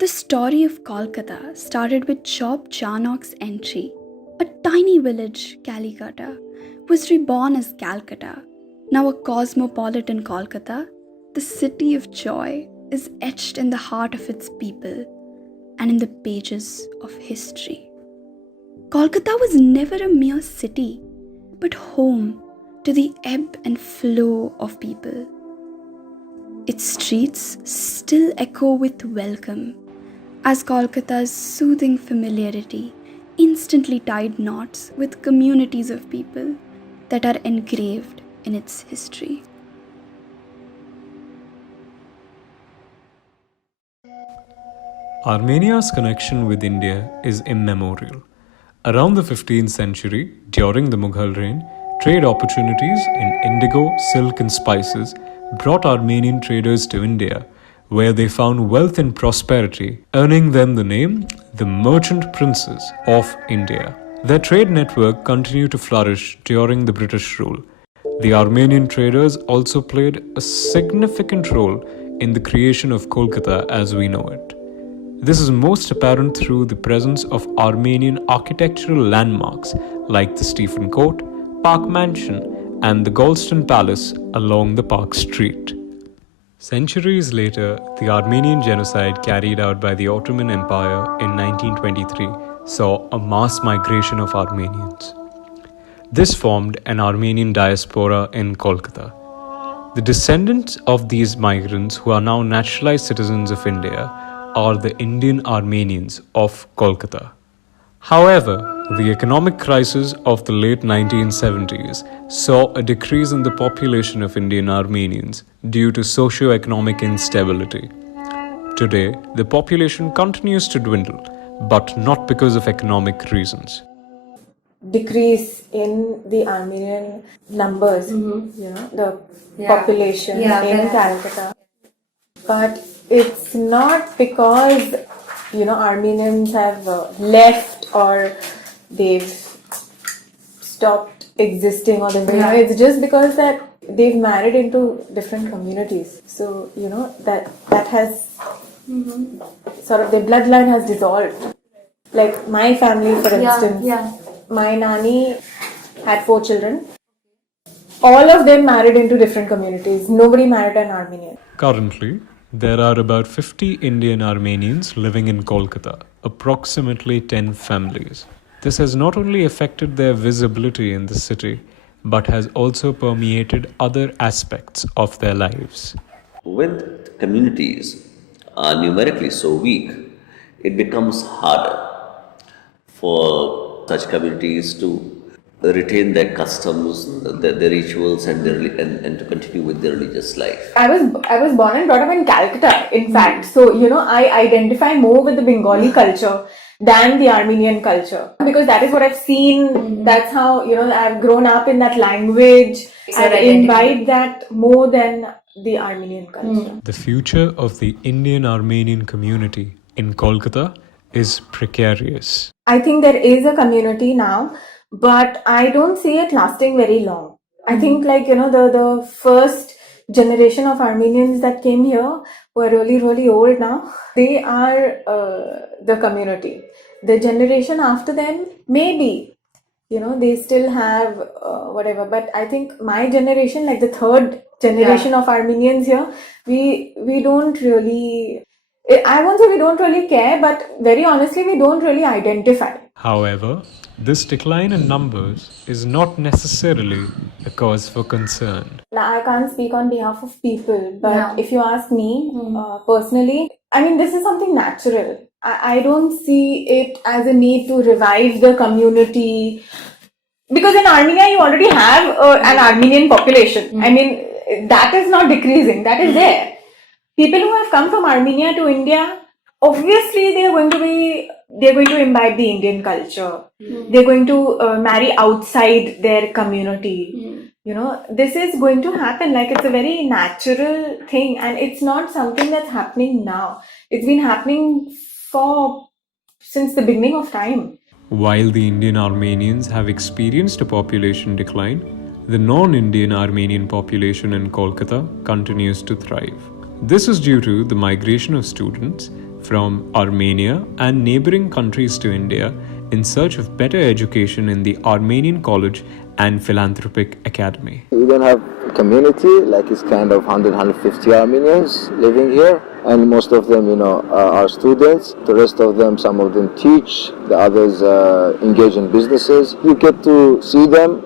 The story of Kolkata started with Job Charnock's entry. A tiny village, Kalikata, was reborn as Calcutta. Now a cosmopolitan Kolkata, the city of joy, is etched in the heart of its people and in the pages of history. Kolkata was never a mere city, but home to the ebb and flow of people. Its streets still echo with welcome, as Kolkata's soothing familiarity instantly tied knots with communities of people that are engraved in its history. Armenia's connection with India is immemorial. Around the 15th century, during the Mughal reign, trade opportunities in indigo, silk, and spices brought Armenian traders to India, where they found wealth and prosperity, earning them the name the Merchant Princes of India. Their trade network continued to flourish during the British rule. The Armenian traders also played a significant role in the creation of Kolkata as we know it. This is most apparent through the presence of Armenian architectural landmarks like the Stephen Court, Park Mansion, and the Goldston Palace along the Park Street. Centuries later, the Armenian genocide carried out by the Ottoman Empire in 1923 saw a mass migration of Armenians. This formed an Armenian diaspora in Kolkata. The descendants of these migrants, who are now naturalized citizens of India, are the Indian Armenians of Kolkata. However, the economic crisis of the late 1970s saw a decrease in the population of Indian Armenians due to socio-economic instability. Today, the population continues to dwindle, but not because of economic reasons. Decrease in the Armenian numbers, the population in Calcutta. But it's not because, Armenians have left or they've stopped existing or it's just because that they've married into different communities. So, that has sort of their bloodline has dissolved. Like my family, for instance, my nanny had 4 children. All of them married into different communities. Nobody married an Armenian. Currently, there are about 50 Indian Armenians living in Kolkata, approximately 10 families. This has not only affected their visibility in the city, but has also permeated other aspects of their lives. When communities are numerically so weak, it becomes harder for such communities to retain their customs, their rituals, and to continue with their religious life. I was born and brought up in Calcutta, in fact. So, I identify more with the Bengali culture than the Armenian culture. Because that is what I've seen. That's how, I've grown up in that language. I invite that more than the Armenian culture. The future of the Indian Armenian community in Kolkata is precarious. I think there is a community now, but I don't see it lasting very long. I think the first generation of Armenians that came here who are really, really old now, they are the community. The generation after them, maybe, they still have whatever. But I think my generation, like the third generation of Armenians here, we don't really... I won't say we don't really care, but very honestly, we don't really identify. However, this decline in numbers is not necessarily a cause for concern. I can't speak on behalf of people, but if you ask me personally, I mean, this is something natural. I don't see it as a need to revive the community. Because in Armenia, you already have an Armenian population. I mean, that is not decreasing, that is there. People who have come from Armenia to India, obviously they're going to imbibe the Indian culture. They're going to marry outside their community. This is going to happen. Like, it's a very natural thing, and it's not something that's happening now. It's been happening since the beginning of time. While the Indian Armenians have experienced a population decline, the non-Indian Armenian population in Kolkata continues to thrive. This is due to the migration of students, from Armenia and neighboring countries to India in search of better education in the Armenian College and Philanthropic Academy. We don't have a community, like it's kind of 100, 150 Armenians living here, and most of them, are students. The rest of them, some of them teach, the others engage in businesses. You get to see them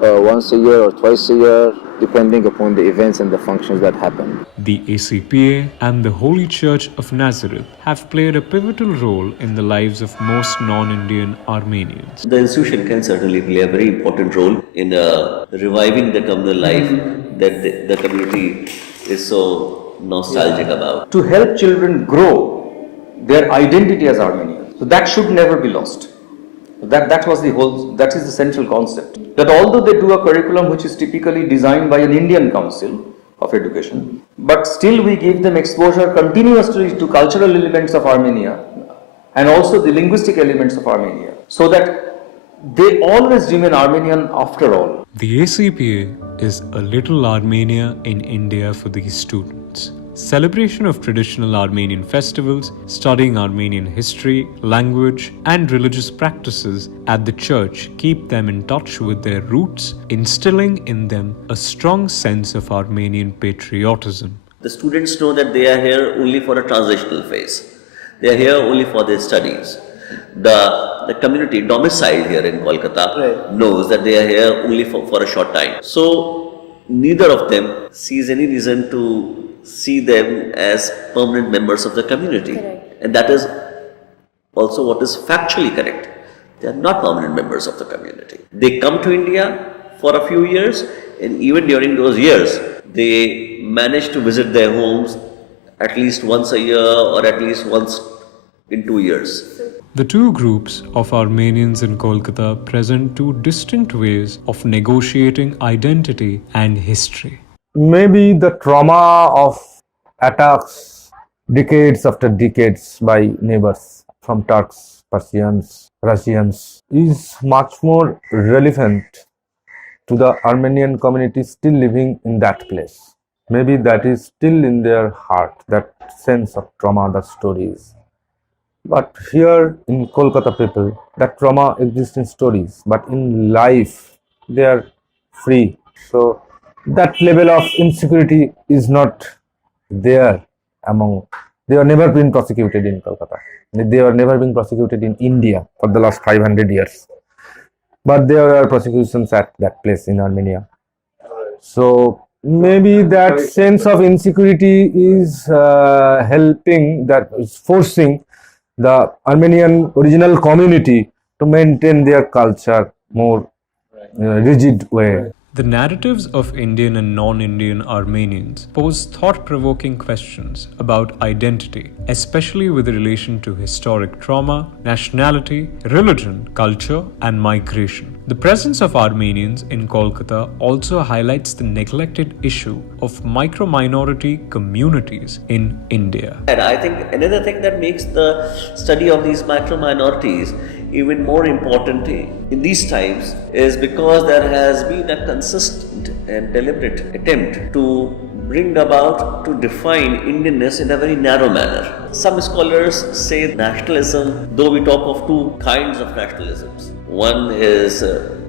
once a year or twice a year, depending upon the events and the functions that happen. The ACPA and the Holy Church of Nazareth have played a pivotal role in the lives of most non-Indian Armenians. The institution can certainly play a very important role in reviving the communal life that the community is so nostalgic about. To help children grow their identity as Armenians. So that should never be lost. That is the central concept. That although they do a curriculum which is typically designed by an Indian Council of Education, but still we give them exposure continuously to cultural elements of Armenia and also the linguistic elements of Armenia, so that they always remain Armenian after all. The ACPA is a little Armenia in India for these students. Celebration of traditional Armenian festivals, studying Armenian history, language, and religious practices at the church keep them in touch with their roots, instilling in them a strong sense of Armenian patriotism. The students know that they are here only for a transitional phase. They are here only for their studies. The community domiciled here in Kolkata knows that they are here only for a short time. So neither of them sees any reason to see them as permanent members of the community. Correct. And that is also what is factually correct. They are not permanent members of the community. They come to India for a few years, and even during those years, they manage to visit their homes at least once a year or at least once in 2 years. The two groups of Armenians in Kolkata present two distinct ways of negotiating identity and history. Maybe the trauma of attacks decades after decades by neighbors from Turks, Persians, Russians is much more relevant to the Armenian community still living in that place. Maybe that is still in their heart, that sense of trauma, the stories. But here in Kolkata people, that trauma exists in stories, but in life they are free. So that level of insecurity is not there among. They have never been prosecuted in Kolkata. They have never been prosecuted in India for the last 500 years. But there are prosecutions at that place in Armenia. So maybe that sense of insecurity is helping, that is forcing the Armenian original community to maintain their culture more rigid way. The narratives of Indian and non-Indian Armenians pose thought-provoking questions about identity, especially with relation to historic trauma, nationality, religion, culture, and migration. The presence of Armenians in Kolkata also highlights the neglected issue of micro-minority communities in India. And I think another thing that makes the study of these micro-minorities even more important in these times is because there has been a consistent and deliberate attempt to bring about to define Indianness in a very narrow manner. Some scholars say nationalism, though we talk of two kinds of nationalisms. One is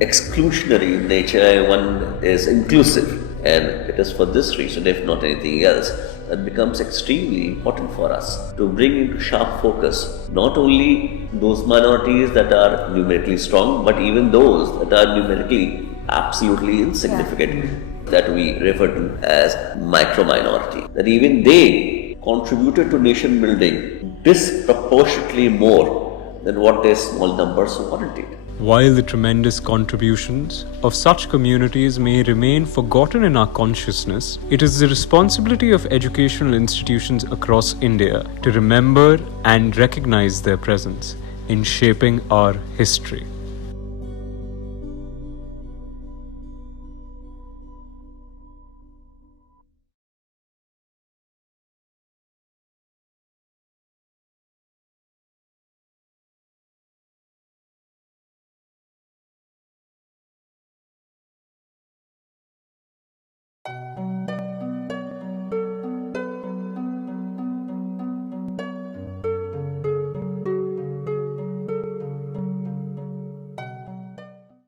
exclusionary in nature and one is inclusive. And it is for this reason, if not anything else, that becomes extremely important for us to bring into sharp focus not only those minorities that are numerically strong, but even those that are numerically absolutely insignificant, that we refer to as micro-minority. That even they contributed to nation building disproportionately more than what their small numbers warranted. While the tremendous contributions of such communities may remain forgotten in our consciousness, it is the responsibility of educational institutions across India to remember and recognize their presence in shaping our history.